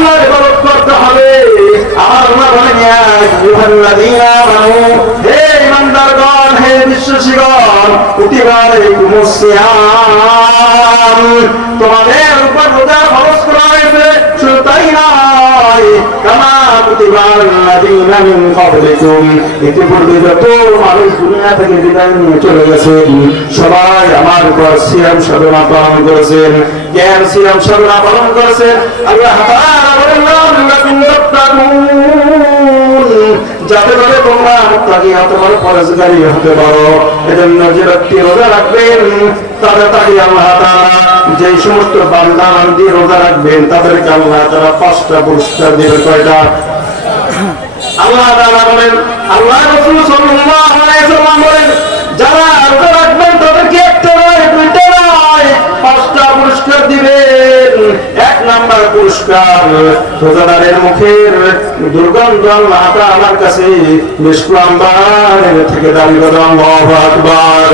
আল্লাহর ইবাদত করতে হবে। আমার আল্লাহ বলেন ইয়া আইয়ুহাল্লাযীনা আমানু, হে ঈমানদারগণ, হে বিশ্বাসীগণ, কুতিবা আলাইকুমুস সিয়াম, তোমাদের উপর রোজা ফরজ করা হয়েছে। শুধু তাই নয়, কামা কুতিবা আলাল্লাযীনা মিন ক্বাবলিকুম, ইতিপূর্বে যত মানুষ দুনিয়া থেকে বিদায় নিয়ে চলে গেছেন সবাই আমার উপর সিয়াম সাধনা পালন করেছেন। কেন সিয়াম সাধনা পালন করেছেন? আল্লাহ তাআলা বলেন লাকুম তাত্তাকুন, যাতে করে তোমরা মুত্তাকি হতে পারো, পরহেজগারি হতে পারো। এজন্য যে ব্যক্তি রোজা রাখবেন তাদের তাকে আল্লাহ তাআলা যে সমস্ত বান্দা বান্দি রোজা রাখবেন তাদেরকে আল্লাহ তাআলা 5টা পুরস্কার দিবে। কয়টা? আল্লাহ তাআলা বলেন, আল্লাহ রাসূল সাল্লাল্লাহু আলাইহি ওয়াসাল্লাম বলেন, যারা রোজা রাখবেন তাদেরকে একটা নয়, দুইটা নয়, 5টা পুরস্কার দিবেন। 1 নাম্বার পুরস্কার, রোজাদারের মুখের দুর্গন্ধ আল্লাহ তাআলার কাছে নিষ্কলম্বার থেকে দাবি করে আল্লাহু আকবার।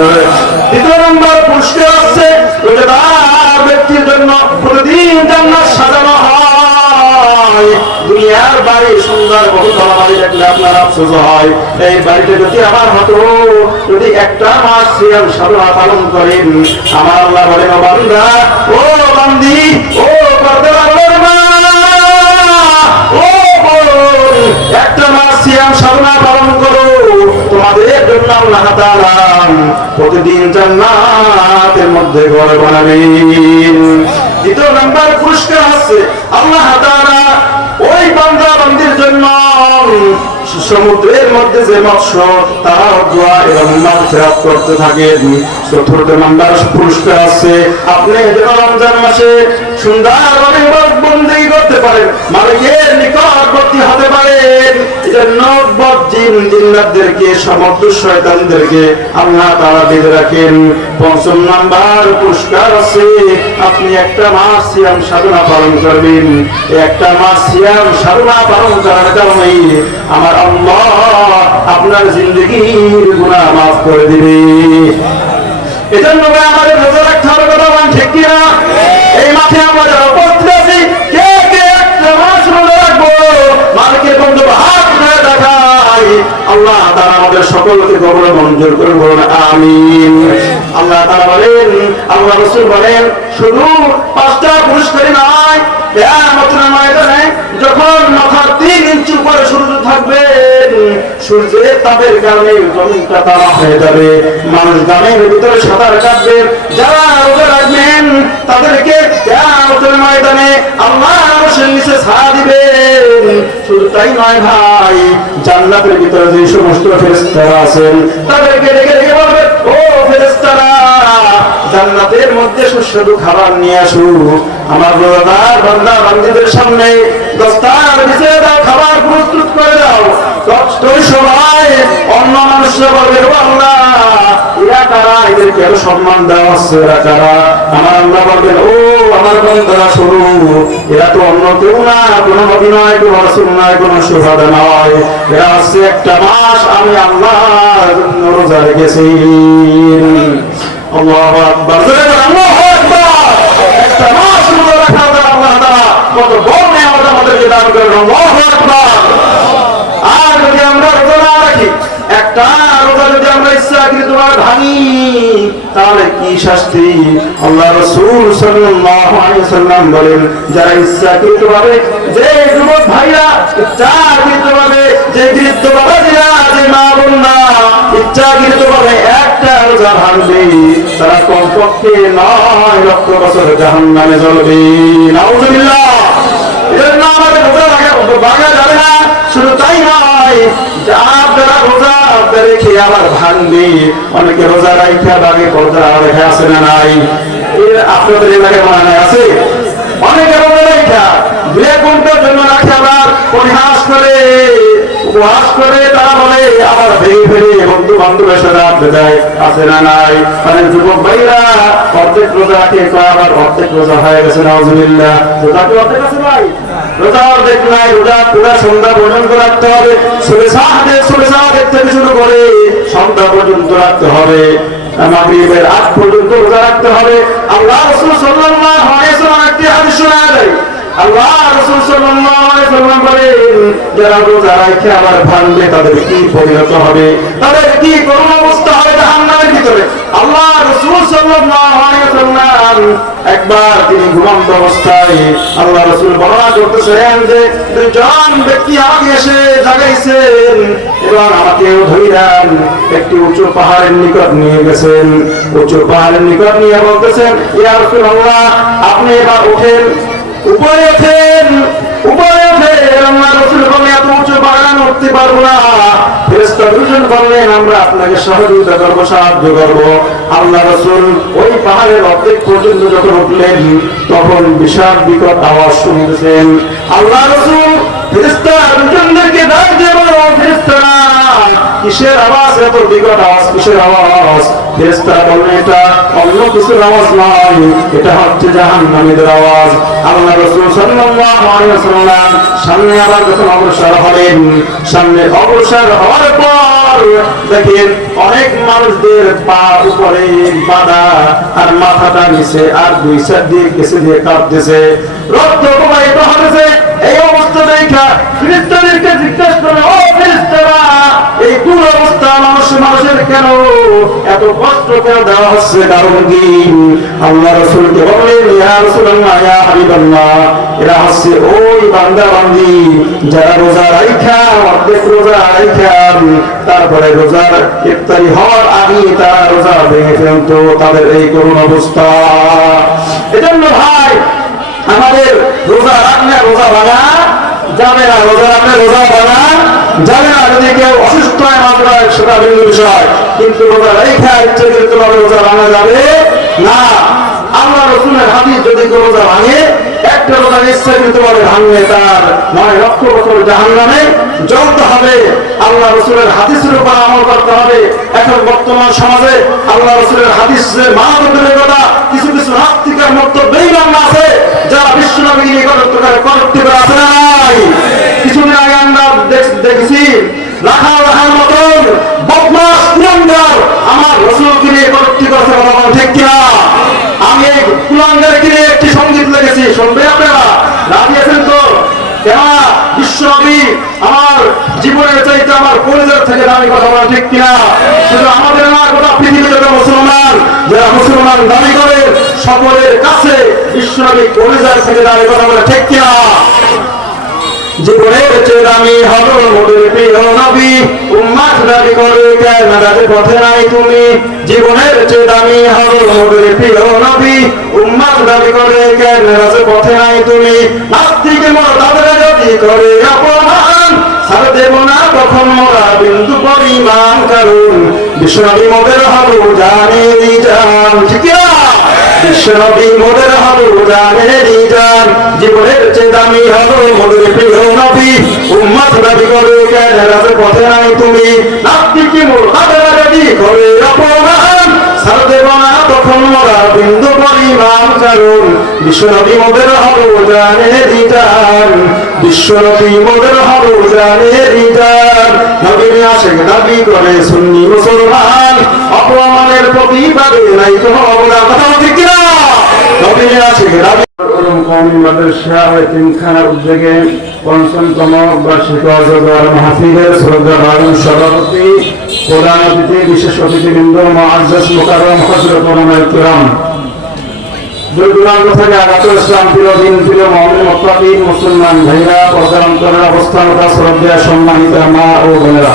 2 নাম্বার পুরস্কার আছে, রোজাদার ব্যক্তির জন্য প্রতিদিন জান্নাত সাজানো হয়। দুনিয়ার বাড়ি সুন্দর বহুতলা বাড়ি দেখলে আপনার আফসোস হয়, এই বাড়িতে যদি আমার হতো, যদি একটা মাস সিয়াম সাধনা পালন করেন, আমার আল্লাহ বলেন ও বান্দা, ও বান্দি, ও পর্দার মা, ও বোন, একটা মাস সিয়াম সাধনা পালন করো, তোমাদের জন্য আল্লাহ তাআলা প্রতিদিন জান্নাতের মধ্যে ঘর বানাবেন। 2 নাম্বার পুরস্কার আছে, আল্লাহ তাআলা ওই বান্দা বান্দির জন্য সমুদ্রের মধ্যে যে মৎস্য তারা দোয়া এবং মাগফিরাত করতে থাকেন। 4 নাম্বার পুরস্কার আছে, আপনি রমজান মাসে সুন্দরভাবে বন্দী করতে পারেন, মালিকের নিকটবর্তী হতে পারেন। এজন্য জিন্নাতদেরকে, সমস্ত শয়তানদেরকে আল্লাহ তাআলা বেঁধে রাখেন। 5 নাম্বার পুরস্কার আছে, আপনি একটা মাস সিয়াম সাধনা পালন করবেন। একটা মাস সিয়াম সাধনা পালন করার কারণে আমার আল্লাহ আপনার জিন্দেগির গুনাহ মাফ করে দিবে। এজন্য আমাদের রোজা রাখতে হবে, কথা বলেন ঠিক কিনা? এই মাঠে আমরা যারা উপস্থিত আছি, কে কে একটা মাস রোজা রাখবো? মালিকের বন্ধু হাত উঠায় দেখাই। আল্লাহ তাআলা আমাদের সকলকে কবুল মঞ্জুর করে বলুন আমিন। আল্লাহ তাআলা বলেন, আল্লাহ রাসূল বলেন, শুধু 5টা পুরস্কারই নয়, কিয়ামতের ময়দানে যখন মাথার 3 ইঞ্চি উপরে সূর্য থাকবে, সূর্যের তাপের কারণে জমিনটা তামা হয়ে যাবে, মানুষ গ্রামের ভিতরে সাঁতার কাটবে। যারা রোজা রাখবেন তাদেরকে কিয়ামতের ময়দানে আল্লাহ আরশের নিচে ছায়া দিবেন। শুধু তাই নয় ভাই, জান্নাতের ভিতরে যে সমস্ত ফেরেশতারা আছেন তাদেরকে ডেকে ডেকে বলবে, ও ফেরেশতারা, জান্নাতের মধ্যে সুস্বাদু খাবার নিয়ে আসো, আমার রোজাদার বান্দা বান্দীদের সামনে দস্তার বিছিয়ে দাও, খাবার প্রস্তুত করে দাও। কষ্টই সময় অন্য মানুষরা বলবে, ও আল্লাহ, এরা কারা, এদেরকে আরো সম্মান দেওয়া হচ্ছে, এরা কারা? আমার আল্লাহ বলবেন, ও আমার বান্দারা শোনো, এরা তো অন্য কেউ না, কোনো নবী নয়, কোনো রাসূল নয়, কোনো সুহাদা নয়, এরা হচ্ছে একটা মাস আমি আল্লাহর জন্য রোজা রেখেছি। আল্লাহু আকবার, আল্লাহু আকবার। একটা মাস রোজা রাখা আল্লাহ তাআলা কত বড় নিয়ামত আমাদেরকে দান করেন। আল্লাহু আকবার। আর যদি আমরা রোজা না রাখি, একটা রোজা যদি আমরা ইচ্ছাকৃতভাবে ভাঙি, তাহলে কি শাস্তি? আল্লাহ রাসূল সাল্লাল্লাহু আলাইহি ওয়াসাল্লাম বলেন, যারা ইচ্ছাকৃতভাবে, যে যুবক ভাইরা ইচ্ছাকৃতভাবে, যে বৃদ্ধ বাবাজিরা, যে মা বোনরা ইচ্ছাকৃতভাবে একটা রোজা ভাঙবে, তারা কমপক্ষে 9 লক্ষ বছর জাহান্নামে জ্বলবে। নাউযুবিল্লাহ। এজন্য আমাদের রোজা ভাঙা যাবে না। শুধু তাই নয়, যারা রোজা রেখে আবার ভাঙবে, অনেকে রোজা রাখা ভাঙে, পর্দা রেখে আছে না নাই? আপনাদের এলাকায় মনে আছে? অনেকে রোজা রেখা 2 ঘন্টার জন্য রাখে, আবার পরিহাস করে, উপহাস করে, তারা বলে আবার ভেঙে ফেলে বন্ধু বান্ধবের সাথে আড্ডা দেয়, আছে না নাই? মানে যুবক ভাইরা অর্ধেক রোজা রাখে, আবার অর্ধেক রোজা হয়ে গেছে। নাউযুবিল্লাহ। রোজা কি অর্ধেক আছে ভাই? রোজা অর্ধেক নাই, রোজা পুরো সন্ধ্যা পর্যন্ত রাখতে হবে। সুবে সাহাদের থেকে শুরু করে সন্ধ্যা পর্যন্ত রাখতে হবে, মাগরিবের আগ পর্যন্ত রোজা রাখতে হবে। আল্লাহ রাসূল সাল্লাল্লাহু আলাইহি ওয়াসাল্লাম একটি হাদিস শোনায় দেয়, আল্লাহ রাসূল সাল্লাল্লাহু সাল্লাল্লাহু আলাইহি ওয়াসাল্লাম বলেন, যারা রোজা রাখে আবার ভাঙলে তাদের কি পরিণত হবে, তাদের কি করুণ অবস্থা হবে জাহান্নামের ভিতরে। আল্লাহ রাসূল সাল্লাল্লাহু আলাইহি ওয়াসাল্লাম একবার তিনি ঘুমন্ত অবস্থায় আল্লাহ রাসূল বর্ণনা করতেছেন যে দুজন ব্যক্তি আমাকে এসে জাগাইছেন এবং আমাকেও ধইরান একটি উঁচু পাহাড়ের নিকট নিয়ে গেছেন। উঁচু পাহাড়ের নিকট নিয়ে বলতেছেন, ইয়া রাসূলুল্লাহ, আপনি এবার ওঠেন, উপরে ওঠেন, উপরে ওঠেন। আল্লাহ রাসূল বললেন, এত উঁচু পাহাড় আমি উঠতে পারবো না। ফেরেশতা দুজন বললেন, আমরা আপনাকে সহযোগিতা করবো, সাহায্য করবো। আল্লাহ রাসূল ওই পাহাড়ের অর্ধেক পর্যন্ত যখন উঠলেন তখন বিশাল বিকট আওয়াজ শুনতেছেন। আল্লাহ রাসূল ফেরেশতা দুজনকে ডাক দিয়ে বলল, ফেরেশতারা, কিসের আওয়াজ, এত বিকট আওয়াজ, কিসের আওয়াজ? ফেরেশতারা বললেন, এটা অন্য কিছুর আওয়াজ নয়, এটা হচ্ছে জাহান্নামীদের আওয়াজ। আল্লাহ রাসূল সাল্লাল্লাহু আলাইহি ওয়াসাল্লাম সামনে আবার যখন অগ্রসর হলেন, সামনে অগ্রসর হওয়ার পর দেখেন অনেক মানুষদের পা উপরে বাঁধা আর মাথাটা নিচে আর দুই সাইড দিয়ে কেসে দিয়ে কাঁপতেছে, রক্ত প্রবাহিত হতেছে। এই অবস্থা দেখা ফেরেশতাদেরকে জিজ্ঞাসা করে, ও ফেরেশতারা, এই দুরবস্থা মানুষের কেন, এত কষ্ট কেন দেওয়া হচ্ছে, কারণ কি? আল্লাহ রাসূলকে বললেন, ইয়া রাসূলুল্লাহ, ইয়া হাবিবাল্লাহ, এরা হচ্ছে ওই বান্দা বান্দি যারা রোজা রাখা, অর্ধেক রোজা রাখা তারপরে রোজার ইফতারি হওয়ার আগে তারা রোজা ভেঙে ফেলতো, তাদের এই করুণ অবস্থা। এজন্য ভাই, আমাদের রোজা রাখলে রোজা ভাঙা যাবে না, রোজা রাখলে রোজা ভাঙা যাবে না। যদি কেউ অসুস্থ হয় মাত্র সেটা ভিন্ন বিষয়, কিন্তু রোজা রেখা ইচ্ছাকৃতভাবে রোজা ভাঙা যাবে না। আল্লাহ রাসূলের হাদিস, যদি কেউ রোজা ভাঙে, একটা রোজা ইচ্ছাকৃতভাবে ভাঙলে তার 9 লক্ষ বছর জাহান্নামে জ্বলতে হবে। আল্লাহ রাসূলের হাদিসের উপর আমল করতে হবে। এখন বর্তমান সমাজে আল্লাহ রাসূলের হাদিসের মানদণ্ডের কথা কিছু কিছু নাস্তিকের মতো বেঈমান আছে, যারা বিশ্বনবীকে নিয়ে কটূক্তি করে আছে না নাই? কিছুদিন আগে আমরা দেখেছি রাখার মতন বদমাশ কুলাঙ্গার আমার রাসূলকে নিয়ে কটূক্তি করছে, কথা বলেন ঠিক কিনা? আমি এই কুলাঙ্গারকে নিয়ে একটি সঙ্গীত লিখেছি, শুনবে আপনারা? রাজি আছেন তো? কেন বিশ্বনবী আমার জীবনের চাইতে আমার পরিচয় থেকে দামি, কথা বলেন ঠিক কিনা? শুধু আমাদের না, গোটা পৃথিবীতে যত মুসলমান যারা মুসলমান দাবি করে সকলের কাছে বিশ্বনবী পরিচয় থেকে দামি, কথা বলেন ঠিক কিনা? জীবনের চেয়ে দামি হলো মোদের প্রিয় নবী, উম্মাত দাবি করে কেন রাজে পথে নাই তুমি? জীবনের চেয়ে দামি হলো মোদের প্রিয় নবী, উম্মাত দাবি করে কেন রাজে পথে নাই তুমি? নাস্তিকে মুরতাদরা যদি করে অপমান, ছাড় দেব না তখন মোরা বিন্দু পরিমাণ, কারণ বিশ্বনবী মোদের হলো জানেরই জান, ঠিক না? বিশ্বনবী মোদের হলো জানেরই জান। জীবনের চেয়ে দামি হলো মোদের প্রিয় নবী, উম্মত দাবি করে কেন রাজে পথে নাই তুমি? নাস্তিকে মুরতাদরা যদি করে অপমান, ছাড় দেব না তখন মোরা বিন্দু পরিমাণ, কারণ বিশ্বনবী মোদের হলো জানেরই জান। বিশ্বনবী মোদের হলো জানেরই জান। নবীর আশিক দাবি করে সুন্নি মুসলমান, অপমানের প্রতিবাদে নাই কোনো অবদান, কথা ঠিক না? নবীর আশিক দাবি কওমি মাদ্রাসা ও এতিমখানার উদ্যোগে ৫৫তম বার্ষিক ওয়াজ মাহফিলের শ্রদ্ধাভাজন সভাপতি, প্রধান অতিথি, বিশেষ অতিথিবৃন্দ, মুআজ্জাজ মুকাররম হযরত ওলামায়ে কিরাম, দূর দূরান্ত থেকে আগত ইসলাম প্রিয়, দিন প্রিয়, মুমিন মুত্তাকিন মুসলমান ভাইরা, পর্দার অন্তরের অবস্থানতা শ্রদ্ধা সম্মানিত মা ও বোনেরা,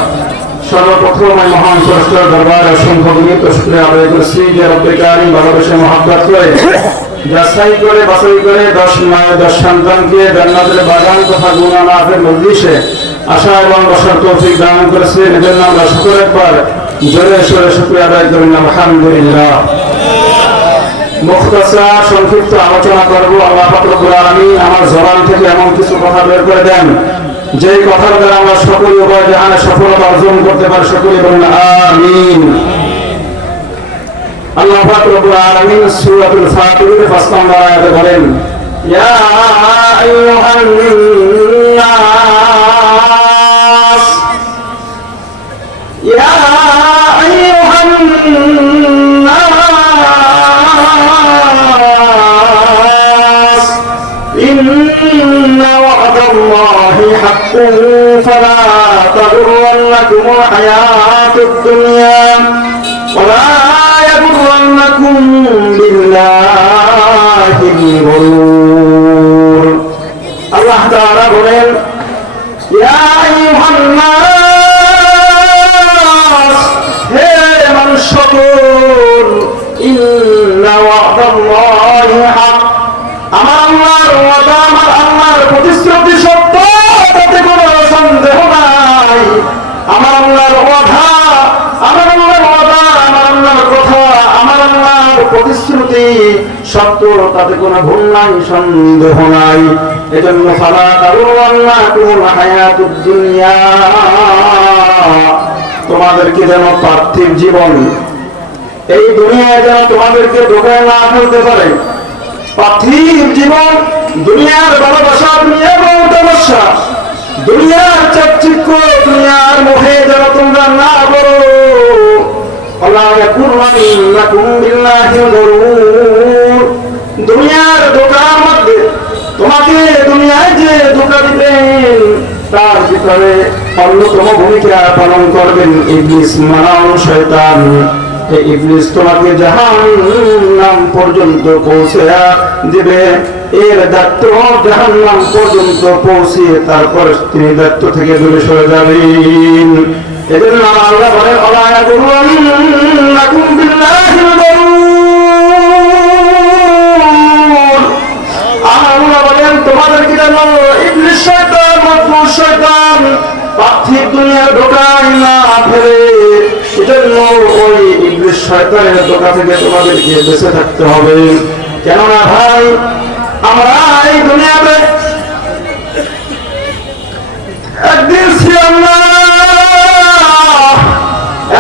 সর্বপ্রথম এই মহান স্রষ্টার দরবারে অসংখ্য বিনীত শুকরিয়া আদায় করছি যে রব্বে কারীম ভালোবেসে মহব্বত করে যাচাই করে বাছাই করে 10 মায়ের 10 সন্তানকে জান্নাতের বাগান তথা গুনা মাফের মজলিসে আশা এবং বসার তৌফিক দান করেছেন। এজন্য আমরা সকলে একবার জোরে সোরে শুকরিয়া আদায় করি, আলহামদুলিল্লাহ। মুখতাসার সংক্ষিপ্ত আলোচনা করব। আল্লাহ পাক রব্বুল আলামিন আমার জবান থেকে এমন কিছু কথা বের করে দেন যে কথার দ্বারা আমরা সকলে উভয় জাহানে সফলতা অর্জন করতে পারি, সকলে বলেন আমিন। আল্লাহ পাক রব্বুল আলামিন সূরাতুল ফাতিরের ৫ নম্বর আয়াতে বলেন, ইয়া আইয়ুহান নাস, ইয়া আইয়ুহান নাস ইন্না ওয়াদাল্লাহি হাক্কুন ফালা তাগুররান্নাকুমুল হায়াতুদ দুনিয়া ওয়ালা ইয়াগুররান্নাকুম বিল্লাহিল গুরুর। আল্লাহ তাআলা বলেন, ইয়া আইয়ুহান নাস, হে মানুষ সকল, ইন্না ওয়াদাল্লাহি হক, আমার আল্লাহর ওয়াদা, আমার আল্লাহর প্রতিশ্রুতি সত্য, তাতে কোনো সন্দেহ নাই। আমার আল্লাহর ওয়াদা, আমার আল্লাহর ওয়াদা, আমার আল্লাহর কথা, আমার আল্লাহর প্রতিশ্রুতি সত্য, তাতে কোনো ভুল নাই, সন্দেহ নাই। এজন্য ফালা তাগুররান্নাকুমুল হায়াতুদ দুনিয়া, তোমাদেরকে যেন পার্থিব জীবন, এই দুনিয়ায় যেন তোমাদেরকে ধোঁকায় না ফেলতে পারে। পার্থিব জীবন, দুনিয়ার ভালোবাসা, দুনিয়ার মমতামশা, দুনিয়ার চাকচিক্য, দুনিয়ার মোহে যেন তোমরা না করো। ওয়ালা ইয়াগুররান্নাকুম বিল্লাহিল গুরুর, দুনিয়ার ধোঁকার মধ্যে তোমাকে দুনিয়ায় যে ধোঁকা দিবেন, তার ভিতরে অন্যতম ভূমিকা পালন করবেন ইবলিস মানান শয়তান। এই ইবলিস তোমাকে জাহান্নাম পর্যন্ত পৌঁছে দিবে। এর দায়িত্ব জাহান্নাম পর্যন্ত পৌঁছিয়ে তারপর তিনি দায়িত্ব থেকে দূরে সরে যাবেন। এজন্য আল্লাহ বলেন, ওয়ালা ইয়াগুররান্নাকুম বিল্লাহিল গুরুর। আল্লাহ বলেন, তোমাদেরকে যেন ইবলিস শয়তান, মজনুন শয়তান পার্থিব দুনিয়ার ধোঁকায় না ফেলে। এজন্য ওই ইবলিস শয়তানের ধোঁকা থেকে তোমাদেরকে বেঁচে থাকতে হবে। কেননা ভাই, আমরা এই দুনিয়াতে একদিন ছিলাম না,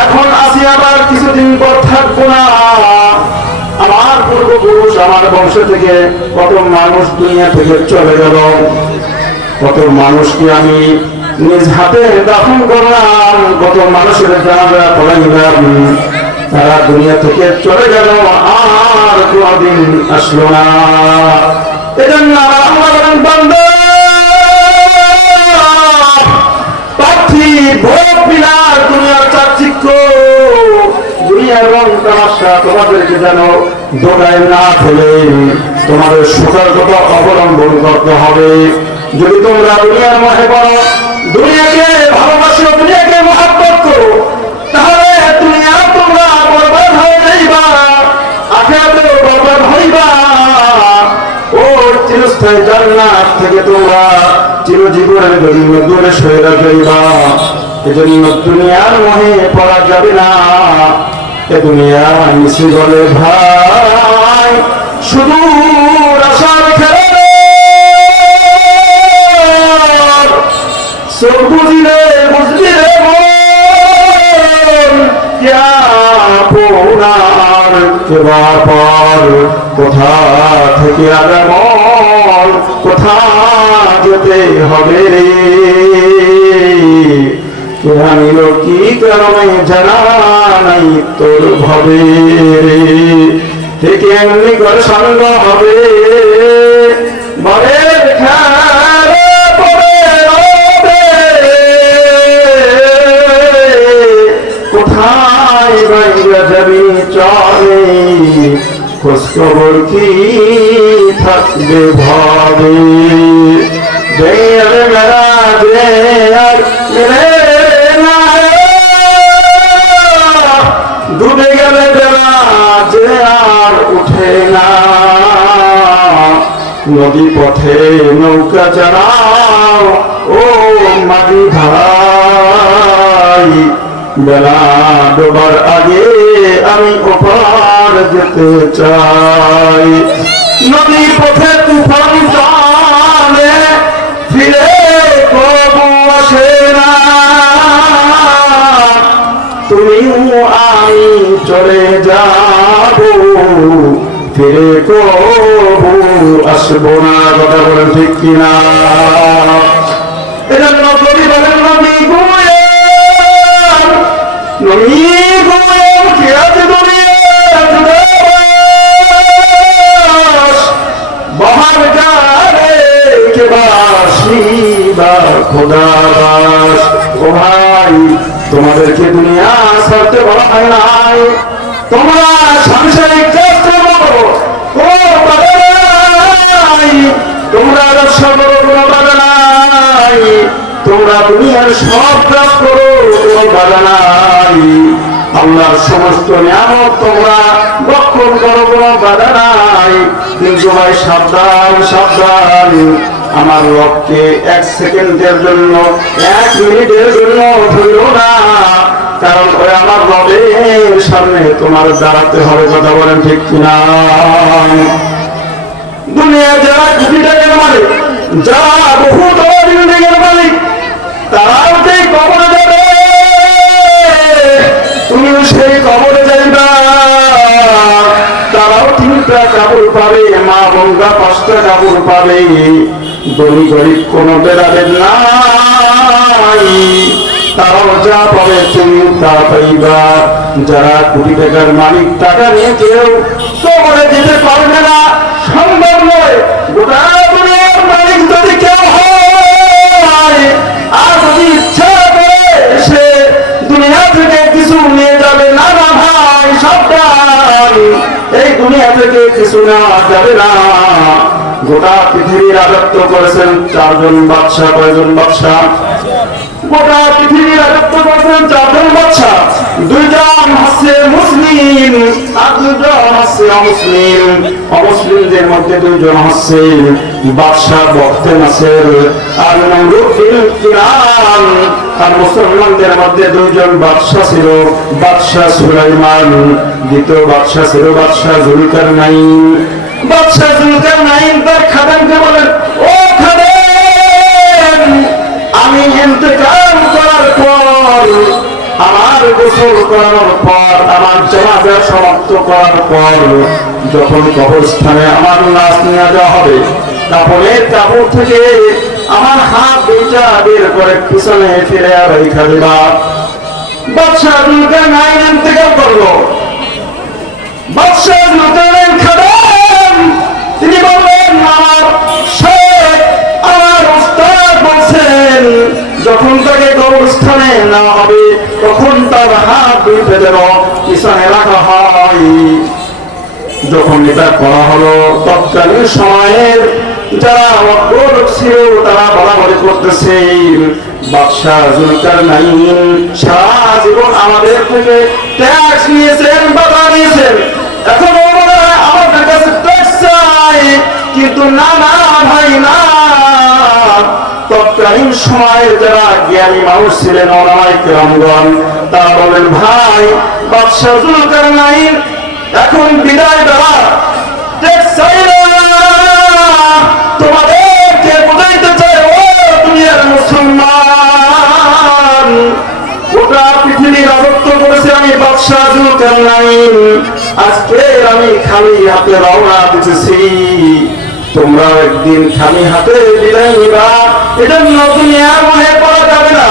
এখন আছি, আবার কিছুদিন পর থাকবো না। আমার পূর্বপুরুষ, আমার বংশ থেকে কত মানুষ দুনিয়া থেকে চলে গেল, কত মানুষকে আমি নিজ হাতে দাফন করলাম, কত মানুষের জানাজা পড়াইলাম, তারা দুনিয়া থেকে চলে গেল, আর কোনদিন আসলো না। এজন্য আল্লাহ বলেন, বান্দা, পার্থিব ভোগ বিলাস, দুনিয়ার চাকচিক্য, দুনিয়ার রং তামাশা তোমাদেরকে যেন ধোঁকায় না ফেলে তোমাদের সতর্কতা অবলম্বন করতে হবে। যদি তোমরা দুনিয়ার মোহে পড়ো, দুনিয়াকে ভালোবাসো, দুনিয়াকে মহব্বত করো, তাহলে দুনিয়া তোমরা বরবাদ হয়ে যাইবা, আখিরাতেও বরবাদ হইবা। ও চিরস্থায়ী জান্নাত থেকে তোমরা চিরজীবনের জন্য দূরে সরে যাইবা। এজন্য দুনিয়ার মোহে পড়া যাবে না। এ দুনিয়া মিশে গেলে ভাই শুধু আশার খেলা, সব বুঝিলে বুঝলি রে মন, আপনার কেবার পর কোথা থেকে আগমন, কোথা যেতে হবে রে, জানিল কি কারণে জানা নাই তোর ভবে রে, থেকে এমনি করে সঙ্গ হবে বরের খেলা পরে হবে, কোথায় বাইরা যাবি চলে, খোঁজখবর কি থাকবে ভাবে, দেয়ার মেরা দেয়ার মেরে না, ডুবে গেলে বেলা যে আর উঠে না, নদী পথে নৌকা চালাও ও মাঝি ভাই, বেলা ডোবার আগে আমি ওপার যেতে চাই, নদী পথে তুফান টানে ফিরে কবু আসে না, তুমিও আমি চলে যাব ফিরে কবু আসবো না। কথা বলেন ঠিক কিনা? এজন্য কবি বলেন, নবী ঘুমিয়ে কি আছে দুনিয়া বাহার গানে খোদাবাস। ও ভাই, তোমাদেরকে দুনিয়া ছাড়তে বলা হয় নাই, তোমরা সাংসারিক কাজ করো, কোনো বাধা নাই, তোমরা ব্যবসা করো, কোনো বাধা নাই, তোমরা দুনিয়ার সব কাজ করো, কোনো বাধা নাই, আল্লাহর সমস্ত নিয়ামত তোমরা ভক্ষণ করো, কোনো বাধা নাই। কিন্তু ভাই সাবধান, সাবধান, আমার রবকে 1 সেকেন্ডের জন্য, 1 মিনিটের জন্য ধরল না, কারণ ওই আমার রবের সামনে তোমার দাঁড়াতে হবে। কথা বলেন ঠিক কিনা? দুনিয়া যারা কোটি টাকার মালিক, যারা বহু বিল্ডিং এর মালিক, তারাও সেই কবরে যাবে, তুমিও সেই কবরে যাইবা, তারাও 3টা কাপড় পাবে, মা বোনরা 5টা কাপড় পাবে, ধনী গরিব কোনো ভেদাভেদ নাই, তারাও যা পাবে তুমি তা পাইবা। যারা কোটি টাকার মালিক, টাকা নিয়ে কেউ কবরে যেতে পারবে না, সম্ভব নয়। গোটা দুনিয়ার মালিক যদি কেউ হয়, আর যদি ইচ্ছা করে সে দুনিয়া থেকে কিছু নিয়ে যাবে, না না ভাই সাবধান, এই দুনিয়া থেকে কিছু নেওয়া যাবে না। গোটা পৃথিবীর রাজত্ব করেছেন 4 জন বাদশা। কয়জন বাদশা? গোটা পৃথিবীর রাজত্ব করেছেন 4 জন বাদশা। 2 জন হচ্ছে মুসলিম আর 2 জন হচ্ছে অমুসলিম। অমুসলিমদের মধ্যে 2 জন হচ্ছে বাদশা বখতে নাসের আর নমরুদ বিন কিনান। আর মুসলমানদের মধ্যে 2 জন বাদশা ছিল, বাদশা সুলাইমান, দ্বিতীয় বাদশা ছিল বাদশা জুলকারনাইন। বাদশা জুলকারনাইন তার খাদেমকে বলেন, ও খাদেম, আমি ইন্তেকাল করার পর, আমার গোসল করার পর, আমার জানাজা সমাপ্ত করার পর, যখন কবরস্থানে আমার লাশ নিয়ে যাওয়া হবে, কাপড়ের কাপড় থেকে আমার হাত 2টা বের করে পিছনে ফিরে রেখে দিবা। বাদশা জুলকারনাইন ইন্তেকাল করলো। বাদশা জুলকারনাইন খাদেম, তিনি বললেন, আমার শেখ, আমার উস্তাদ বলছেন, যখন তাকে কবরস্থানে নেওয়া হবে তখন তার হাত 2 যেন পিছনে রাখা হয়। যখন এটা করা হলো, তৎকালীন সময়ের যারা লোক ছিল তারা বলাবলি করতেছে, বাদশা জুলকারনাইন সারা জীবন আমাদের থেকে ট্যাক্স নিয়েছেন, বাধা নিয়েছেন, এখন আমাদের কাছে ট্যাক্স চাই। কিন্তু না না ভাই না, তৎকালীন সময়ের যারা জ্ঞানী মানুষ ছিলেন, ওলামায়ে কেরামগণ, তারা বলেন, ভাই বাদশা জুলকারনাইন এখন বিদায় দেওয়া ট্যাক্স চাই না, তোমাদেরকে বুঝাইতে চাই, ও দুনিয়ার মুসলমান, গোটা পৃথিবী রাজত্ব করেছে আমি বাদশা জুলকারনাইন, আজকে আমি খালি হাতে রওনা দিতেছি, তোমরা একদিন খালি হাতে বিদায় নিবা, এটা দুনিয়া মনে পড়া যাবে না।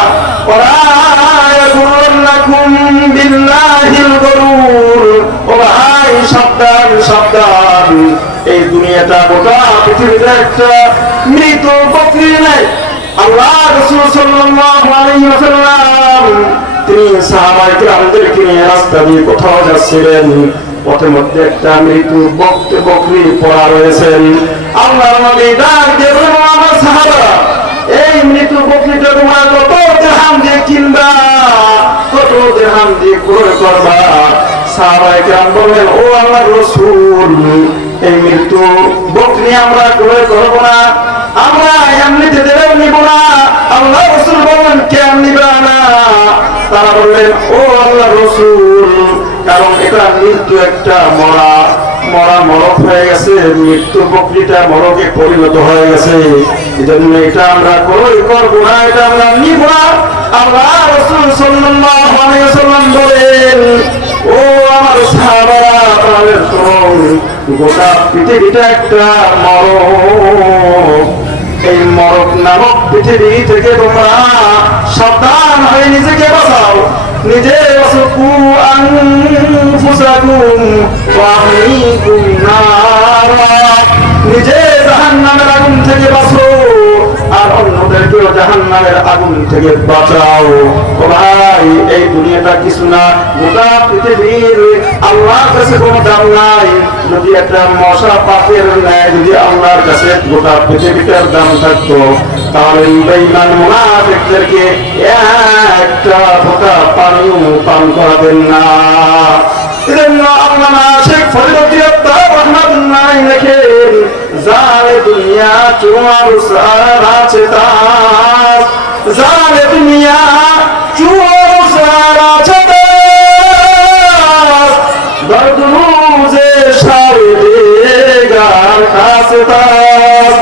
ও ভাই সাবধান, সাবধান, এই দুনিয়াটা গোটা পৃথিবীতে একটা মৃত বকরি নাই। আল্লাহ রাসূল সাল্লাল্লাহু আলাইহি ওয়াসাল্লাম তিনি সাহাবায়ে কেরামদেরকে নিয়ে রাস্তা দিয়ে কোথাও যাচ্ছিলেন, পথের মধ্যে একটা মৃত বকরি পড়া রয়েছেন। আল্লাহর নবী ডাক দিয়ে বললেন, আমার সাহাবারা, এই মৃত বকরিটা তোমরা কত দিরহাম দিয়ে কিনবা, কত দিরহাম দিয়ে ক্রয় করবা? সাহাবায়ে কেরাম বললেন, ও আল্লাহর রাসূল, এই মৃত বকরি আমরা ক্রয় করব না, আমরা এমনিতে দিলেও নিব না। আল্লাহ রাসূল বললেন, কেন নিবা না? তারা বললেন, ও আল্লাহর রাসূল, কারণ এটা মৃত্যু একটা মরা মরক হয়ে গেছে, মৃত্যু বকরিটা মরকে পরিণত হয়ে গেছে, এই জন্য এটা আমরা ক্রয় করবো না, এটা আমরা নিব না। আল্লাহ রাসূল সাল্লাল্লাহু আলাইহি ওয়াসাল্লাম বলেন, ও আমার সাহাবারা, তাদের শুনুন, গোটা পৃথিবীটা একটা মরক, এই মরক নামক পৃথিবী থেকে তোমরা সাবধান হয়ে নিজেকে বাঁচাও, নিজে বাঁচকু আনফুসাকুম ওয়া আহলিকুম নারা, নিজে জাহান্নামের আগুন থেকে বাঁচো আর অন্যদেরকেও জাহান্নামের থেকে বাঁচাও। ও ভাই, এই দুনিয়াটা কিছু না, গোটা পৃথিবীর আল্লাহর কাছে কোনো দাম নাই। যদি একটা মশা পাকের ন্যায় যদি আল্লাহর কাছে গোটা পৃথিবীটার দাম থাকতো, তাহলে বেঈমান মুনাফিকদেরকে একটা ফোঁটা পানিও পান করাবেন না। এজন্য আল্লামা শেখ ফরিদুদ্দীন রহমাতুল্লাহ লেখেন, জানে দুনিয়া চুয়ার সার আছে তার, জানে দুনিয়া চুয়ার সার আছে তার, দর্দ রোজে সারে দেগার কাছে তার,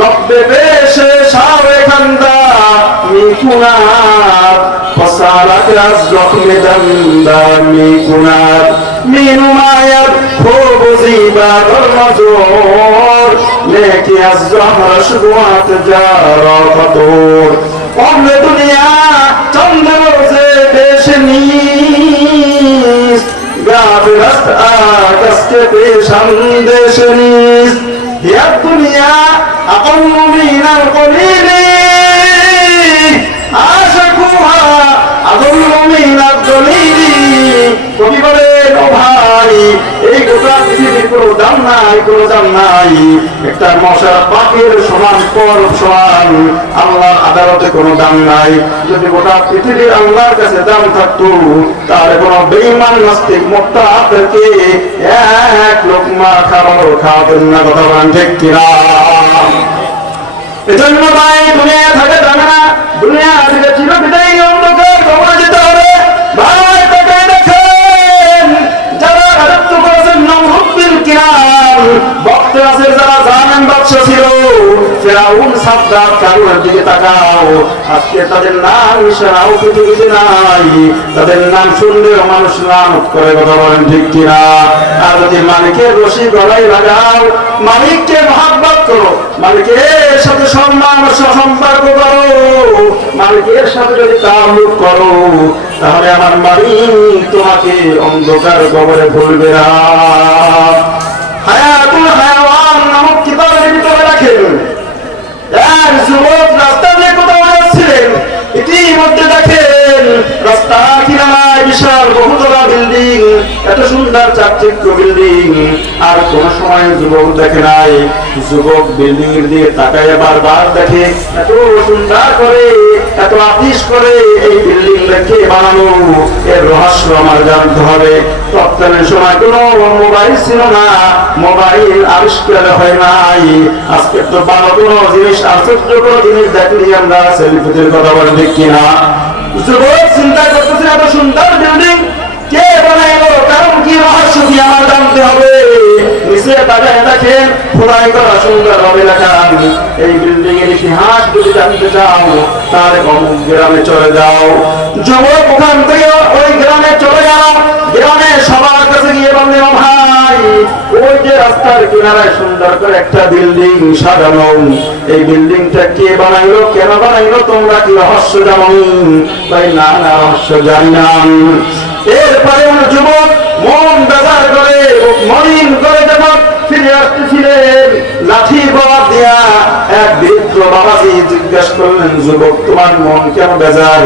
রব্বে বেশে সারে খান্দা মিকুনার, ফসালাত রাজ জখমে দন্দা মিকুনার, মিনু মায়ার খুব জিবা ধর্মজোর, লেকি আজ জহর শুগুয়াত যার কতর, অমলে দুনিয়া চন্দ্র রোজে দেশে নিস, গাফিরাত আকাশকে পেশান দেশে নিস, হিয়া দুনিয়া আকাল্লু মিনাল কলিলি, আশাকুহা আদাল্লু মিনাদ দলিলি। কবি বলেন, ও ভাই, এই গোটা পৃথিবীর কোনো দাম নাই, কোনো দাম নাই, একটা মশার পাকের সমান, পর সমান আল্লাহর আদালতে কোনো দাম নাই। যদি গোটা পৃথিবীর আল্লাহর কাছে দাম থাকতো, তাহলে কোনো বেঈমান নাস্তিক মুরতাদকে এক লোকমা খাবার খাওয়াতেন না। কথা বলেন ঠিক কিনা? এজন্য ভাই, দুনিয়া থাকে জানে না, দুনিয়া থেকে চিরবিদায়ী অন্ধকার কবরে যেতে হবে। ভাই, তাকে দেখেন যারা রাজত্ব করেছেন নমরুদ বিন কিনান, বক্তে আছে যারা জালেম বাদশা ছিল, ফেরাউন, সাদ্দাত, কারুনের দিকে তাকাও, আজকে তাদের নাম নিশানাও পৃথিবীতে নাই, তাদের নাম শুনলেও মানুষ লানত করে। কথা বলেন ঠিক কিনা? আর যদি মালিকের রশি গলায় লাগাও, মালিককে মহাব্বত করো, মালিকের সাথে সম্মান সম্পর্ক করো, মালিকের সাথে যদি তাল্লুক করো, তাহলে আমার মালিক তোমাকে অন্ধকার কবরে ভুলবে না। হায়াতুল হায়াওয়ান নামক কিতাবের ভিতরে রাখেন, এক যুবক রাস্তা দিয়ে কোথাও যাচ্ছিলেন, ইতিমধ্যে দেখেন রাস্তা কিনারায় বিশাল বহুতলা বিল্ডিং, এত সুন্দর চাকচিক্য বিল্ডিং, আর কোন সময় যুবক দেখে নাই। যুবক বিল্ডিং এর দিকে তাকায় বারবার দেখে, এত সুন্দর করে, এত আতিশ করে এই বিল্ডিং কে বানানো, এর রহস্য আমার জানতে হবে। তৎকালীন সময় কোন মোবাইল ছিল না, মোবাইল আবিষ্কার হয় নাই। আজকে তো ভালো কোনো জিনিস, আশ্চর্যকর জিনিস দেখলি আমরা সেলফিদের কথা বলে ঠিক কিনা? যুবক চিন্তা করতেছে, এত সুন্দর বিল্ডিং কে বানাইলো, কারণ কি, রহস্য কি আমার জানতে হবে। নিচে তাকায় দেখেন খোদাই করা সুন্দর ভাবে লেখা, এই বিল্ডিং এর ইতিহাস যদি জানতে চাও তাহলে অমুক গ্রামে চলে যাও। যুবক ওখান থেকে ওই গ্রামে চলে যাও, গ্রামে সবার কাছে গিয়ে বললেন, ও ভাই, ওই যে রাস্তার কিনারায় সুন্দর করে একটা বিল্ডিং সাজানো, এই বিল্ডিংটা কে বানাইলো, কেন বানাইলো, তোমরা কি রহস্য জানো? তাই না, না রহস্য জানি না। এরপরে যুবক মন বেজার করে, মলিন করে যখন ফিরে আসতেছিলেন, লাঠি বাবা দিয়া এক বৃদ্ধ বাবাজি জিজ্ঞেস করলেন, যুবক তোমার মন কেন বেজার,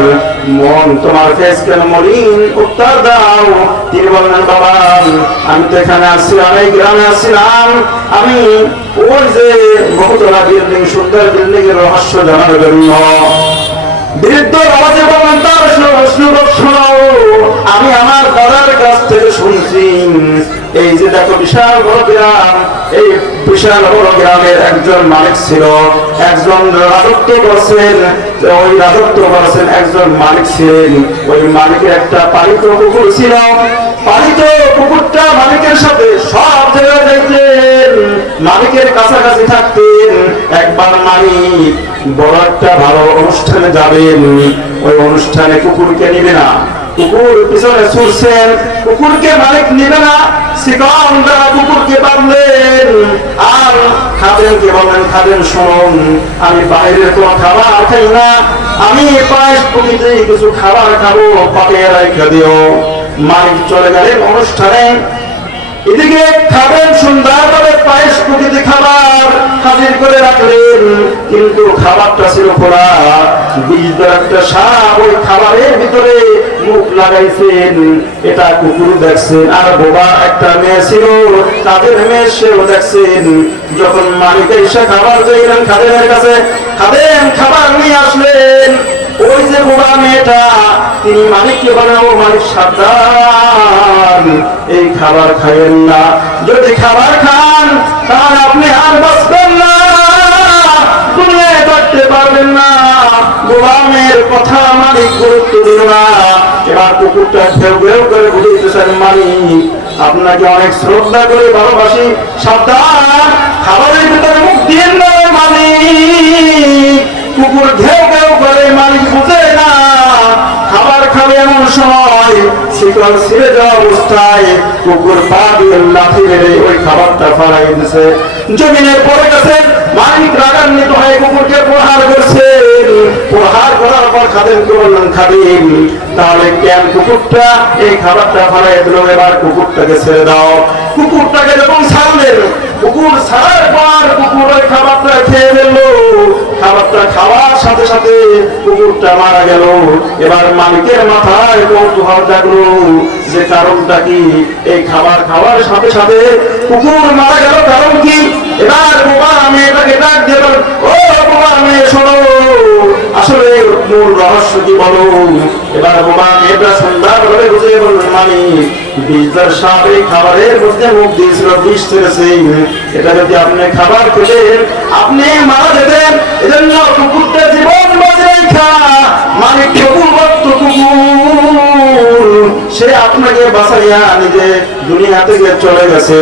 মন তোমার ফেস কেন মলিন, উত্তর দাও। তিনি বললেন, বাবা আমি তো এখানে আসছিলাম, এই গ্রামে আসছিলাম, আমি ওই যে বহুতলা বিল্ডিং, সুন্দর বিল্ডিং এর রহস্য জানার জন্য। বৃদ্ধ বাবাজি বললেন, তার শোনো, আমি আমার দাদার কাছ থেকে শুনছি, এই যে দেখো বিশাল বড় গ্রাম, এই বিশাল বড় গ্রামের একজন মালিক ছিল, একজন রাজত্ব করছেন, ওই রাজত্ব করছেন একজন মালিক ছিলেন, ওই মালিকের একটা পালিত কুকুর ছিল, পালিত কুকুরটা মালিকের সাথে সব জায়গায় যাইতেন, মালিকের কাছাকাছি থাকতেন। একবার মালিক বড় একটা ভালো অনুষ্ঠানে যাবেন, ওই অনুষ্ঠানে কুকুরকে নিবে না, কুকুর পিছনে ছুটছেন, কুকুরকে মালিক নিবে না, শিকম দ্বারা কুকুরকে বাঁধলেন, আর খাদেমকে বললেন, খাদেম শুনুন, আমি বাইরের কোনো খাবার খাই না, আমি পায়েস পুকিতে কিছু খাবার খাবো, পাতে রেখে দিও। মালিক চলে গেলেন অনুষ্ঠানে। এদিকে খাবেন সুন্দরভাবে পায়েস প্রকৃতি খাবার হাজির করে রাখলেন, কিন্তু খাবারটা ছিল পোড়া। বিষ একটা সাপ ওই খাবারের ভিতরে মুখ লাগাইছেন, এটা কুকুর দেখছেন। আর বোবা একটা মেয়ে ছিল, তাদের মেয়ে, সেও দেখছেন। যখন মালিক এসে খাবার চাইলেন খাদেমের কাছে, খাদেম খাবার নিয়ে আসলেন, ওই যে বোবা মেয়েটা তিনি মালিককে বানাবো, মালিক সাবধান, এই খাবার খাইয়েন না। যদি খাবার খান তাহলে আপনি আর বাঁচবেন না, দুনিয়ায় থাকতে পারবেন না। বোবা মেয়ের কথা মালিক গুরুত্ব দিল না। এবার কুকুরটা ঘেউ ঘেউ করে বুঝিতেছেন, মালিক আপনাকে অনেক শ্রদ্ধা করে ভালোবাসি, সাবধান, খাবারের ভিতরে মুখ দিয়েন না মালিক। কুকুর ঘেউ ঘেউ করে, মালিক বুঝে না খাবার খাবে এমন সময় শিকল ছিঁড়ে যাওয়া অবস্থায় কুকুর পা দিয়ে লাথি মেরে ওই খাবারটা ফালাই দিছে, জমিনে পড়ে গেছে। মালিক রাগান্বিত হয়ে কুকুরকে প্রহার করছে। প্রহার করার পর খাদেমকে বললেন, খাদিম তাহলে কেন কুকুরটা এই খাবারটা ফালাই দিল, এবার কুকুরটাকে ছেড়ে দাও। কুকুরটাকে যখন ছাড়লেন, কুকুর ছাড়ার পর কুকুর ওই খাবারটা খেয়ে ফেললো। খাবারটা খাওয়ার সাথে সাথে কুকুরটা মারা গেল। এবার মালিকের মাথায় কৌতূহল জাগলো যে কারণটা কি, এই খাবার খাওয়ার সাথে সাথে কুকুর মারা গেল, কারণ কি? এবার বোবা মেয়েটাকে ডাক দিয়ে বল, ও বোবা মেয়ে শোনো, আসলে মূল রহস্য কি বলো। এবার বোবা মেয়েটা সুন্দর ভাবে বুঝিয়ে বললেন, মালিক বিষদার সাপ এই খাবারের মধ্যে মুখ দিয়েছিল, বিষ ছেড়েছে, এটা যদি আপনি খাবার খেলেন আপনি মারা যেতেন। এজন্য কুকুরটা জীবন বাঁচিয়ে খা, মালিক কুকুর ভক্ত কুকুর, সে আপনাকে বাঁচাইয়া নিজে দুনিয়া থেকে চলে গেছে।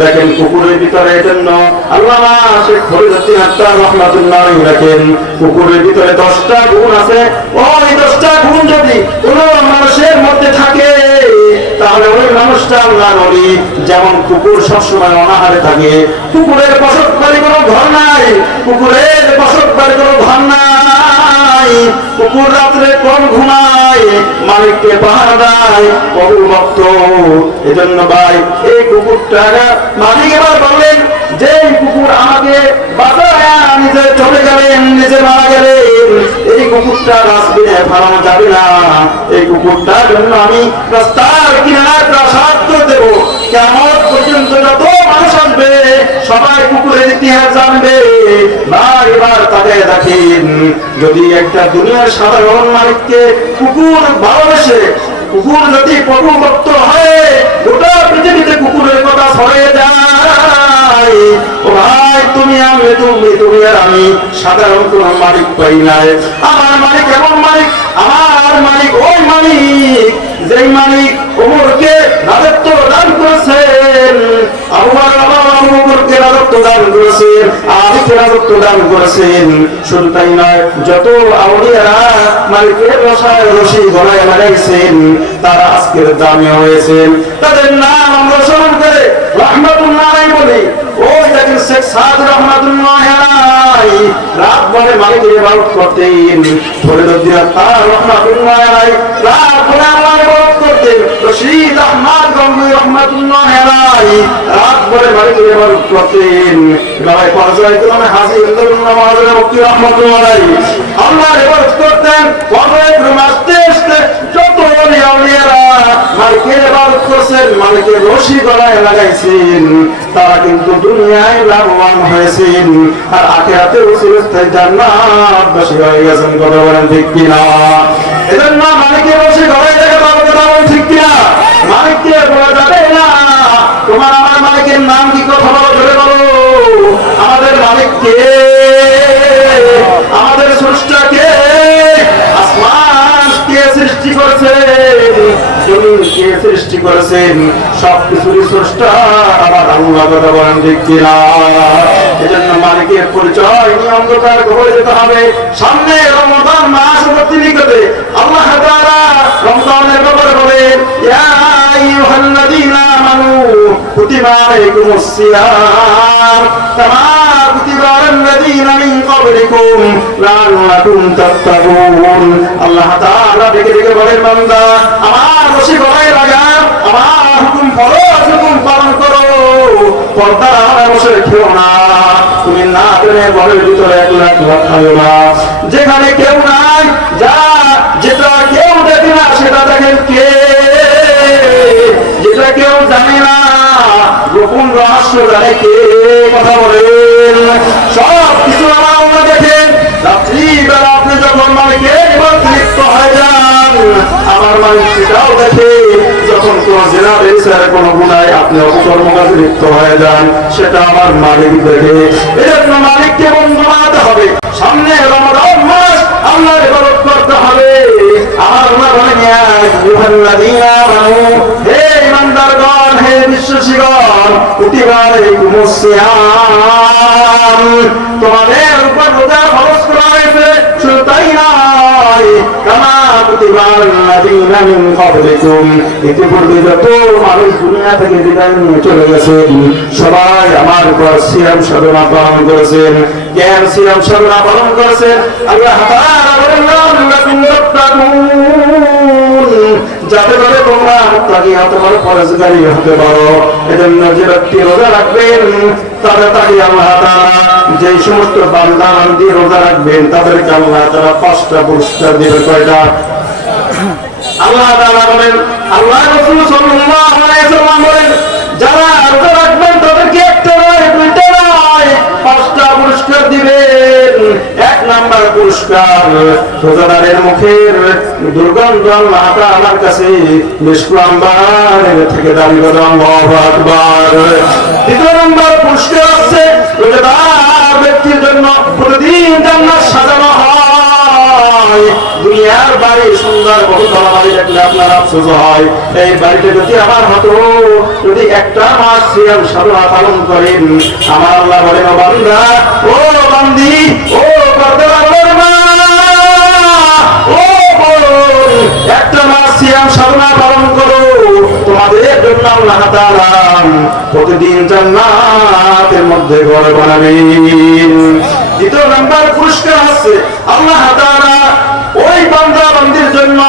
দেখেন কুকুরের ভিতরে, এজন্য আল্লামা শেখ ফরিদউদ্দিন আত্তার রহমাতুল্লাহ রাখেন, কুকুরের ভিতরে 10টা গুণ আছে। ওই 10টা গুণ যদি কোন মানুষের মধ্যে থাকে তাহলে ওই মানুষটা আল্লাহর ওলি। যেমন কুকুর সবসময় অনাহারে থাকে, কুকুরের বসতবাড়ি কোনো ঘর নাই, কুকুরের বসতবাড়ি কোনো ঘর নাই, কুকুর রাত্রে কম ঘুমায়, মালিককে পাহারা দেয়, বহু ভক্ত। এজন্য ভাই এই কুকুরটা মালিক এবার বললেন যে কুকুর আমাকে বাঁচায়া নিজে চলে গেলেন, নিজে মারা গেলেন, এই কুকুরটা রাস্তায় ফালানো যাবে না। এই কুকুরটার জন্য আমি রাস্তার কিনারায় প্রাসাদ দেব, কেমন পর্যন্ত যত মানুষ আসবে সবাই কুকুরের ইতিহাস জানবে। ভাই এবার তাকে দেখেন, যদি একটা দুনিয়ার সাধারণ মালিককে কুকুর ভালোবেসে, কুকুর যদি পশু ভক্ত হয়, গোটা পৃথিবীতে কুকুরের কথা ছড়িয়ে যায়। ও ভাই তুমি আর আমি সাধারণ কোন মালিক পাই নাই। আমার মালিক এমন মালিক, আমার মালিক ওই মালিক যেই মালিক ওমরকে রাজত্ব দান করেছেন, আবু বকরকে রাজত্ব দান করেছেন, আলীকে রাজত্ব দান করেছেন। শুধু তাই নয়, যত আউলিয়ারা মালিকের রশি গলায় লাগাইছেন তারা আজকের দামি হয়েছেন। তাদের নাম আমরা স্মরণ করে রহমাতুল্লাহ বলি। ওই দেখেন শেখ সাদ রহমাতুল্লাহ রাত ভরে মালিকের ইবাদত করতেন, ফরিদউদ্দিন আত্তার রহমাতুল্লাহ রাত ভরে আল্লাহর ইবাদত করতেন, রশিদ আহমদ গঙ্গুই রহমাতুল্লাহ রাত ভরে মালিকের ইবাদত করতেন। বাবা পর্যায়ে কোন হাজী ইন্দ্রুল্লাহ মহাজন মুক্তি রহমাতুল্লাহ আল্লাহর ইবাদত করতেন। পর্যায়ে আস্তে আস্তে যত আউলিয়ারা মালিকের ইবাদত করছেন, মালিকের রশি গলায় লাগাইছেন, তারা কিন্তু দুনিয়ায় লাভবান হয়েছেন, আর আখিরাতে চিরস্থায়ী জান্নাতবাসী হয়ে গেছেন। কথা বলেন ঠিক কিনা? এজন্য মালিকের রশি গলায় লাগা কথা বলেন ঠিক কিনা? মালিককে বলা যাবে না তোমার আমার মালিকের নাম কি, কথা বলো জোরে বলো। আমাদের মালিক কে? আমাদের স্রষ্টা কে? আসমান কে সৃষ্টি করেছেন, জমিন কে সৃষ্টি করেছেন, সবকিছুরই স্রষ্টা আমার আল্লাহ। কথা বলেন ঠিক কিনা? এজন্য মালিকের পরিচয় নিয়ে অন্ধকার ঘরে যেতে হবে। সামনে রমজান মাস উপস্থিত নিকটে আল্লাহ তাআলা রমজানের ব্যাপারে বলেন, ইয়া আইয়ুহাল্লাযীনা আমানু কুতিবা আলাইকুমুস সিয়াম কামা কুতিবা আলাল্লাযীনা মিন ক্বাবলিকুম লাআল্লাকুম তাত্তাকুন। আল্লাহ তাআলা ডেকে ডেকে বলেন, বান্দা আমার রশি গলায় লাগা, আমার হুকুম ফরজ হুকুম পালন করো, পর্দার আড়ালে বসে খেও না, তুমি না জেনে ঘরের ভিতরে একলা খাইও না। যেখানে কেউ নাই, যা যেটা কেউ দেখে না সেটা দেখেন কে, যেটা কেউ জানে না গোপন রহস্য জানে কে, কথা বলেন। সব কিছু আমার আল্লাহ দেখেন। রাত্রিবেলা আপনি যখন মালিকের ইবাদতে লিপ্ত হয়ে যান, আমার মালিক সেটাও দেখে। যখন কোন জেনা বেচার কোন গুনায় আপনি অপকর্ম কাজে লিপ্ত হয়ে যান, সেটা আমার মালিক দেখে। এজন্য মালিককে বন্ধু বানাতে হবে। সামনে রমজান মাস, আল্লাহর ইবাদত করতে হবে। আমার আল্লাহ বলেন, ইয়া আইয়ুহাল্লাযীনা আমানু, হে ঈমানদারগণ, হে বিশ্বাসীগণ, কুতিবা আলাইকুমুস সিয়াম, তোমাদের উপর রোজা ফরজ করা হয়েছে। শুধু তাই নয়, কামা কুতিবা আলাল্লাযীনা মিন ক্বাবলিকুম, ইতিপূর্বে যত মানুষ দুনিয়া থেকে বিদায় নিয়ে চলে গেছেন, সবাই আমার উপর সিয়াম সাধনা পালন করেছেন। কেন সিয়াম সাধনা পালন করেছেন? আল্লাহ তাআলা বলেন, লাকুম তাত্তাকুন, যাতে করে তোমরা মুত্তাকি হতে পারো, পরহেজগারি হতে পারো। এজন্য যে ব্যক্তি রোজা রাখবেন, তাদের তাকে আল্লাহ তাআলা যে সমস্ত বান্দা বান্দি রোজা রাখবেন, তাদেরকে আল্লাহ তাআলা 5টা পুরস্কার দিবে। কয়টা? আল্লাহ তাআলা বলেন, আল্লাহ রাসূল সাল্লাল্লাহু আলাইহি ওয়াসাল্লাম বলেন, যারা রোজা রাখবেন তাদেরকে একটা নয়, দুইটা নয়, 5টা পুরস্কার দিবেন। 1 নাম্বার পুরস্কার, রোজাদারের মুখের দুর্গন্ধ আল্লাহ তাআলার কাছে নিষ্প্রাম্বার থেকে দাবি করে, আল্লাহু আকবার। 2 নাম্বার পুরস্কার আছে, রোজাদার ব্যক্তির জন্য প্রতিদিন জান্নাত সাজানো হয়। দুনিয়ার বাড়ি সুন্দর বহুতলা বাড়ি দেখলে আপনার আফসোস হয়, এই বাড়িতে যদি আমার হতো, যদি একটা মাস সিয়াম সাধনা পালন করেন, আমার আল্লাহ বলেন, ও বান্দা, ও বান্দি, ও পর্দার মা, ও বোন, একটা মাস সিয়াম সাধনা পালন করো, তোমাদের জন্য আল্লাহ তাআলা প্রতিদিন জান্নাতের মধ্যে ঘর বানাবেন। 2 নাম্বার পুরস্কার আছে, আল্লাহ তাআলা ওই বান্দা বান্দির জন্য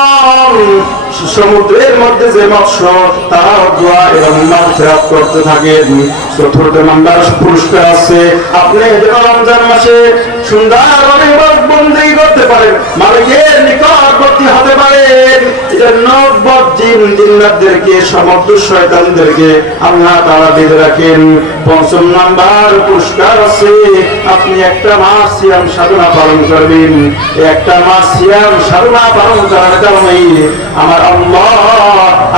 সমুদ্রের মধ্যে যে মৎস্য, তারা দোয়া এবং মাগফিরাত করতে থাকেন। 4 নাম্বার পুরস্কার আছে, আপনি রমজান মাসে সুন্দরভাবে বন্দী করতে পারেন, মালিকের নিকটবর্তী হতে পারেন। এজন্য জিন্নাতদেরকে, সমস্ত শয়তানদেরকে আল্লাহ তাআলা বেঁধে রাখেন। 5 নাম্বার পুরস্কার আছে, আপনি একটা মাস সিয়াম সাধনা পালন করবেন। একটা মাস সিয়াম সাধনা পালন করার কারণে আমার আল্লাহ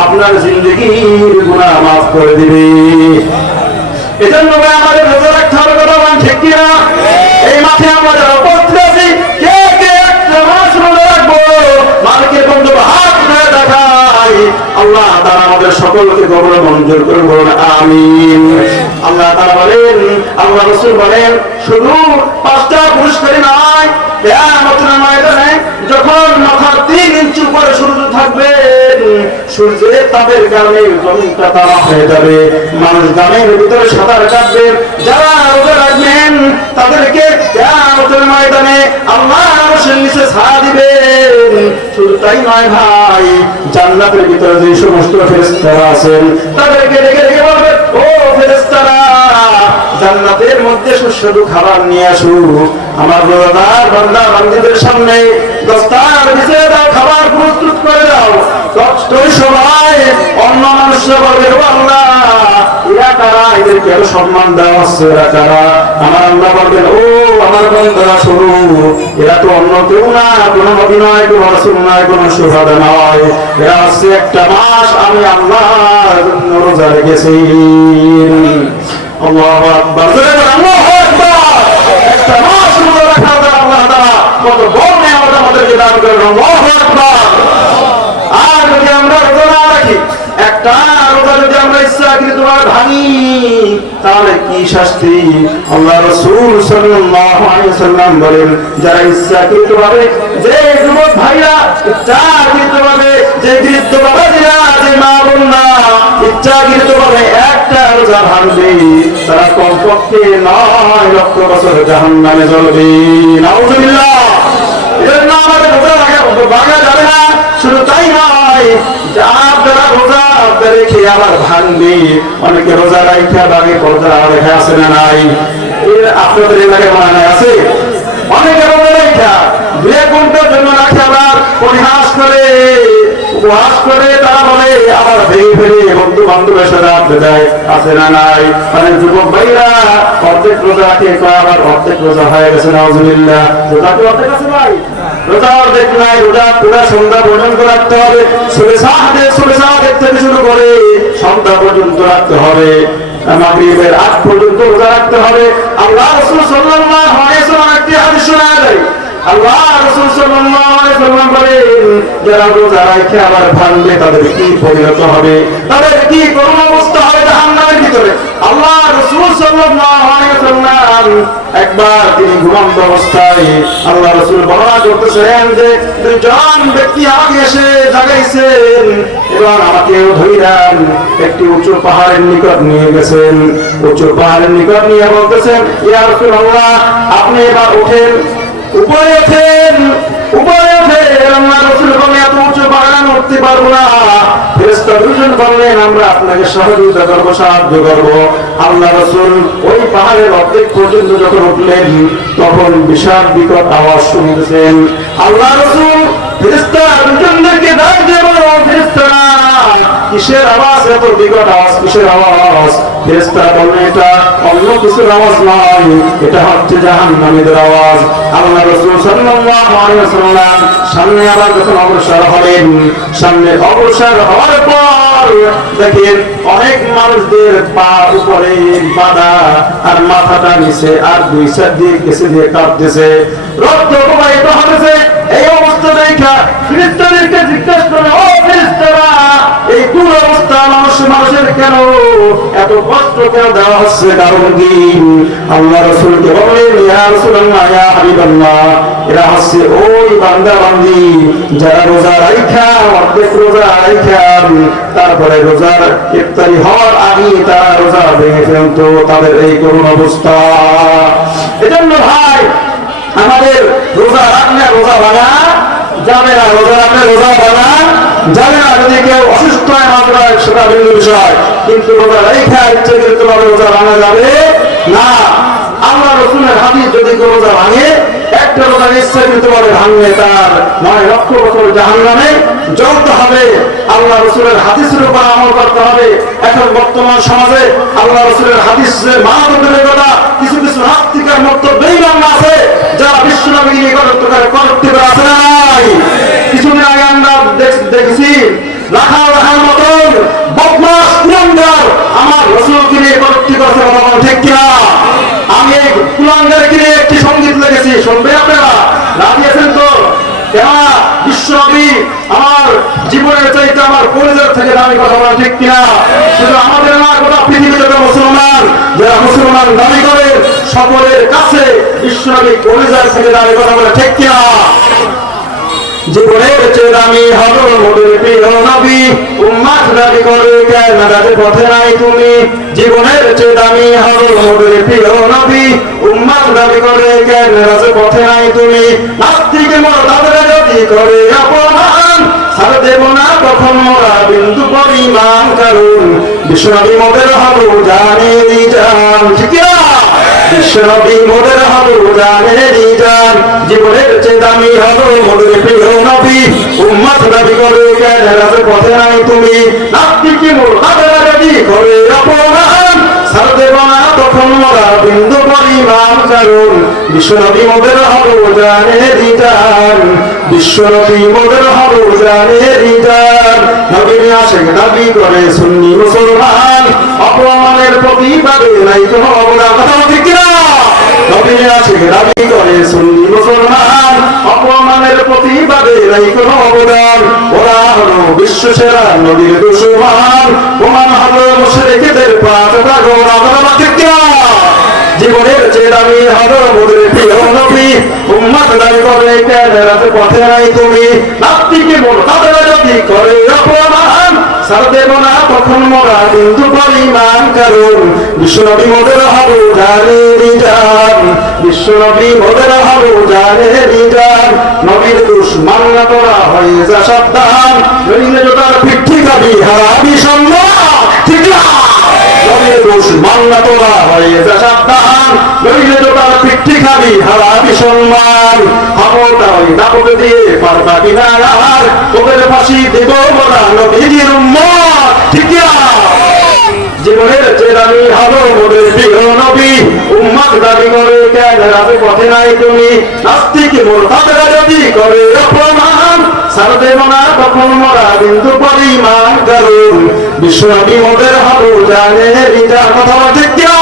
আপনার জিন্দেগির গুনাহ মাফ করে দিবে। এজন্য আমাদের রোজা রাখতে হবে, কথা বলেন ঠিক কিনা? এই মাঠে আমরা যারা উপস্থিত আছি, কে কে একটা মাস রোজা রাখবো? মালিকের বন্ধু হাত ধরে দেখাই। আল্লাহ তাআলা আমাদের সকলকে কবুল মঞ্জুর করে বলুন আমিন। আল্লাহ তাআলা বলেন, আল্লাহ রাসূল বলেন, শুধু 5টা পুরস্কারই নয়, কিয়ামতের ময়দানে যখন মাথার 3 ইঞ্চি উপরে সূর্য থাকবে, সূর্যের তাপের কারণে জমিনটা তামা হয়ে যাবে, মানুষ গ্রামের ভিতরে সাঁতার কাটবে। যারা রোজা রাখবেন তাদেরকে কিয়ামতের ময়দানে আল্লাহ আরশের নিচে ছায়া দিবেন। শুধু তাই নয় ভাই, জান্নাতের ভিতরে যে সমস্ত ফেরেশতারা আছেন, তাদেরকে ডেকে ডেকে বলবে, ও ফেরেশতারা, জান্নাতের মধ্যে সুস্বাদু খাবার নিয়ে আসো, আমার রোজাদার বান্দা বান্দীদের সামনে দস্তার বিছিয়ে দাও, খাবার প্রস্তুত করে দাও। কষ্টই সময় অন্য মানুষরা বলবে, ও আল্লাহ, এরা কারা, এদেরকে আরো সম্মান দেওয়া হচ্ছে, এরা কারা? আমার আল্লাহ বলবেন, ও আমার বান্দারা শোনো, এরা তো অন্য কেউ না, কোনো নবী নয়, কোনো রাসূল নয়, কোনো শুহাদা নয়, এরা হচ্ছে একটা মাস আমি আল্লাহর জন্য রোজা রেখেছি। আল্লাহু আকবার, আল্লাহু আকবার। একটা মাস রোজা রাখা দ্বারা আল্লাহ তাআলা কত বড় নিয়ামত আমাদেরকে দান করেন। আল্লাহু আকবার। আর যদি আমরা রোজা না রাখি, একটা রোজা যদি আমরা ইচ্ছাকৃতভাবে ভাঙি, তাহলে কি শাস্তি? আল্লাহ রাসূল সাল্লাল্লাহু আলাইহি ওয়াসাল্লাম বলেন, যারা ইচ্ছাকৃতভাবে, যে যুবক ভাইরা ইচ্ছাকৃতভাবে, যে বৃদ্ধ বাবাজিরা, যে মা বোনরা ইচ্ছাকৃতভাবে একটা রোজা ভাঙবে, তারা কমপক্ষে 9 লক্ষ বছর জাহান্নামে জ্বলবে। নাউযুবিল্লাহ। এজন্য আমাদের রোজা ভাঙা যাবে না। শুধু তাই নয়, যারা রোজা রেখে আবার ভাঙবে, অনেকে রোজা রাখা ভাঙে, পর্দা রেখা আছে না নাই? আপনাদের এলাকায় মনে আছে অনেকে রোজা রেখা 2 ঘন্টার জন্য রাখে আবার পরিহাস করে উপহাস করে, তারা বলে আবার ভেঙে ফেলে বন্ধু বান্ধবের সাথে আড্ডা দেয়, আছে না নাই? মানে যুবক ভাইরা অর্ধেক রোজা রাখে, আবার অর্ধেক রোজা হয়ে গেছে, নাউজুবিল্লাহ। রোজা কি অর্ধেক আছে ভাই? রোজা অর্ধেক নাই, রোজা পুরো সন্ধ্যা পর্যন্ত রাখতে হবে। সুবে সাহাদের থেকে শুরু করে সন্ধ্যা পর্যন্ত রাখতে হবে, মাগরিবের আগ পর্যন্ত রোজা রাখতে হবে। আল্লাহ রাসূল সাল্লাল্লাহু আলাইহি ওয়াসাল্লাম একটি হাদিস শোনায় দেয়, আল্লাহ রাসূল সাল্লাল্লাহু আলাইহি ওয়াসাল্লাম বলেন, যারা রোজা রাখে আবার ভাঙবে তাদের কি পরিণত হবে, তাদের কি করুণ অবস্থা হবে জাহান্নামের ভিতরে। আল্লাহ রাসূল সাল্লাল্লাহু আলাইহি ওয়াসাল্লাম একবার তিনি ঘুমন্ত অবস্থায় আল্লাহ রাসূল বর্ণনা করতেছেন যে 2 জন ব্যক্তি আমাকে এসে জাগাইছেন এবং আমাকেও ধইরান একটি উঁচু পাহাড়ের নিকট নিয়ে গেছেন। উঁচু পাহাড়ের নিকট নিয়ে বলতেছেন, ইয়া রাসূলুল্লাহ, আপনি এবার ওঠেন, উপরে ওঠেন, উপরে ওঠেন। আল্লাহ রাসূল বলেন, এত উঁচু পাহাড়ে আমি উঠতে পারবো না। ফেরেশতা 2 জন বললেন, আমরা আপনাকে সহযোগিতা করবো, সাহায্য করবো। আল্লাহ রাসূল ওই পাহাড়ের অর্ধেক পর্যন্ত যখন উঠলেন তখন বিশাল বিকট আওয়াজ শুনতেছেন। আল্লাহ রাসূল ফেরেশতা 2 জনকে ডাক দিয়ে বললেন, ফেরেশতারা কিসের আওয়াজ, এত বিকট আওয়াজ কিসের আওয়াজ? ফেরেশতারা বললেন, এটা অন্য কিছুর আওয়াজ নয়, এটা হচ্ছে জাহান্নামীদের আওয়াজ। আল্লাহ রাসূল সাল্লাল্লাহু আলাইহি ওয়াসাল্লাম সামনে আবার যখন অগ্রসর হলেন, সামনে অগ্রসর হওয়ার পর দেখেন অনেক মানুষদের পা উপরে বাঁধা আর মাথাটা নিচে আর 2 সাইড দিয়ে কেসে দিয়ে কাঁপতেছে, রক্ত প্রবাহিত হতেছে। এই অবস্থা দেখা ফেরেশতাদেরকে জিজ্ঞাসা করে, ও ফেরেশতারা, এই দুরবস্থা মানুষের কেন, এত কষ্ট কেন দেওয়া হচ্ছে, কারণ কি? আল্লাহ রাসূলকে বললেন, ইয়া রাসূলুল্লাহ, ইয়া হাবিবাল্লাহ, এরা হচ্ছে ওই বান্দা বান্দি যারা রোজা রাখা অর্ধেক রোজা রাখা তারপরে রোজার ইফতারি হওয়ার আগে তারা রোজা ভেঙে ফেলতো, তাদের এই করুণ অবস্থা। এজন্য ভাই আমাদের রোজা রাখলে রোজা ভাঙা যাবে না, রোজা রাখলে রোজা ভাঙা যাবে না। যদি কেউ অসুস্থ হয় মাত্র সেটা ভিন্ন বিষয়, কিন্তু রোজা রেখা ইচ্ছাকৃতভাবে রোজা ভাঙা যাবে না। আল্লাহ রাসূলের হাদিস, যদি কেউ রোজা ভাঙে, একটা রোজা ইচ্ছাকৃতভাবে ভাঙলে তার 9 লক্ষ বছর জাহান্নামে জ্বলতে হবে। আল্লাহ রাসূলের হাদিসের উপর আমল করতে হবে। এখন বর্তমান সমাজে আল্লাহ রাসূলের হাদিসের মানদণ্ডের কথা কিছু কিছু নাস্তিকের মতো বেঈমান আছে, যারা বিশ্বনবীকে নিয়ে কটূক্তি করে আছে না নাই? কিছুদিন আগে আমরা দেখেছি রাখার মতন বদমাশ কুলাঙ্গার আমার রাসূলকে নিয়ে কটূক্তি করছে, কথা ঠিক কিনা? আমি এই কুলাঙ্গারকে নিয়ে একটি সঙ্গীত লিখেছি, শুনবে আপনারা? রাজি আছেন তো? কেননা বিশ্বনবী আমার জীবনের চাইতে আমার পরিচয় থেকে দামি, কথা বলা ঠিক কিনা? শুধু আমাদের না, গোটা পৃথিবী যত মুসলমান যারা মুসলমান দাবি করে সকলের কাছে বিশ্বনবী পরিচয় থেকে দামি, কথা বলা ঠিক কিনা? জীবনের চেয়ে দামি হলো মোদের প্রিয় নবী, উম্মাত দাবি করে কেন রাজের পথে নাই তুমি? জীবনের চেয়ে দামি হলো মোদের প্রিয় নবী, উম্মাত দাবি করে কেন রাজের পথে নাই তুমি? নাস্তিকে মুরতাদরা যদি করে অপমান, ছাড় দেব না কখন মোরা বিন্দু পরিমাণ, কারণ বিশ্বনবী মোদের হলো জানেরই জান, ঠিক না? বিশ্বনবী মোদের হলো জানেরই জান। জীবনের চেয়ে দামি হলো মোদের প্রিয় নবী, উম্মত দাবি করে কেন রাজের পথে নাই তুমি? নাস্তিকে মুরতাদরা যদি করে অপমান, ছাড় দেব না তখন মোরা বিন্দু পরিমাণ, কারণ বিশ্বনবী মোদের হলো জানেরই জান। বিশ্বনবী মোদের হলো জানেরই জান। নবীর আশিক দাবি করে সুন্নি মুসলমান, অপমানের প্রতিবাদে নাই কোনো অবদান, কথা ঠিক কিনা? নবীর আশিক দাবি করে সুন্নি মুসলমান, অপমানের প্রতিবাদে নাই কোনো অবদান। ওরা হলো বিশ্ব সেরা নবীর দুশমন, প্রমাণ হলো মুশরিকদের পাঁচটা গোড়া, কথা ঠিক কিনা? জীবনের চেয়ে দামি হলো মোদের প্রিয় নবী, উম্মত দাবি করে কেন রাজের পথে নাই তুমি? নাস্তিকে মুরতাদরা যদি করে অপমান, ছাড় দেব না তখন মোরা বিন্দু পরিমাণ, কারণ বিশ্বনবী মোদের হলো জানেরই জান। বিশ্বনবী মোদের হলো জানেরই জান। নবীর দুশমন না তোরা হয়ে যা সাবধান, নইলে জোতার পিঠি খাবি হারাবি সম্মান ঠিক না নইলে দোষ মান্না তোরা হয়ে যা সাবধান নইলে জোতার পিঠি খাবি হারাবি সম্মান হাবটা ওই দাপকে দিয়ে পারবা কিনা আর ওদের ফাঁসি দেব বলা নবীজির উম্মত ঠিক না জীবনের চেরানি হলো মোদের প্রিয় নবী উম্মত দাবি করে কেন রাজে পথে নাই তুমি নাস্তিক মুরতাদরা যদি করে অপমান ছাড় দেব না তখন মরা বিন্দু পরিমাণ করুন বিশ্বনবী মোদের হলো জানে রিজার কথা ঠিক কিনা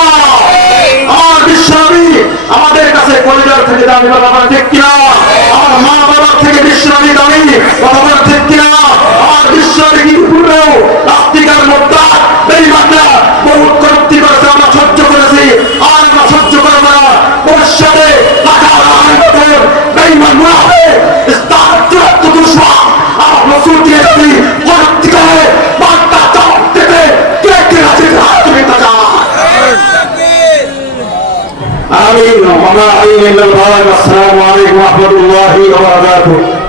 আমার বিশ্বনবী আমাদের কাছে কলিজার থেকে দামি বাবা ঠিক কিনা আমার মা বাবার থেকে বিশ্বনবী দামি কথা ঠিক কিনা আমার বিশ্বনবী পুরো নাস্তিকার মোদ্দা বেঈমানরা বহুত কর্তৃ করেছে আমরা সহ্য করেছি আর আমরা সহ্য করবো না ভবিষ্যতে বেঈমান মুনাফিক ইসলাম চূড়ান্ত দুশমন আমার রসুল দিয়েছি কর্তৃকারে বার্তা জবাব দেবে কে কে রাজি তুমি তাকা আমিন ওয়া মা আলাইনা ইল্লাল বালাগ। আসসালামু আলাইকুম ওয়া রাহমাতুল্লাহি ওয়া বারাকাতুহু।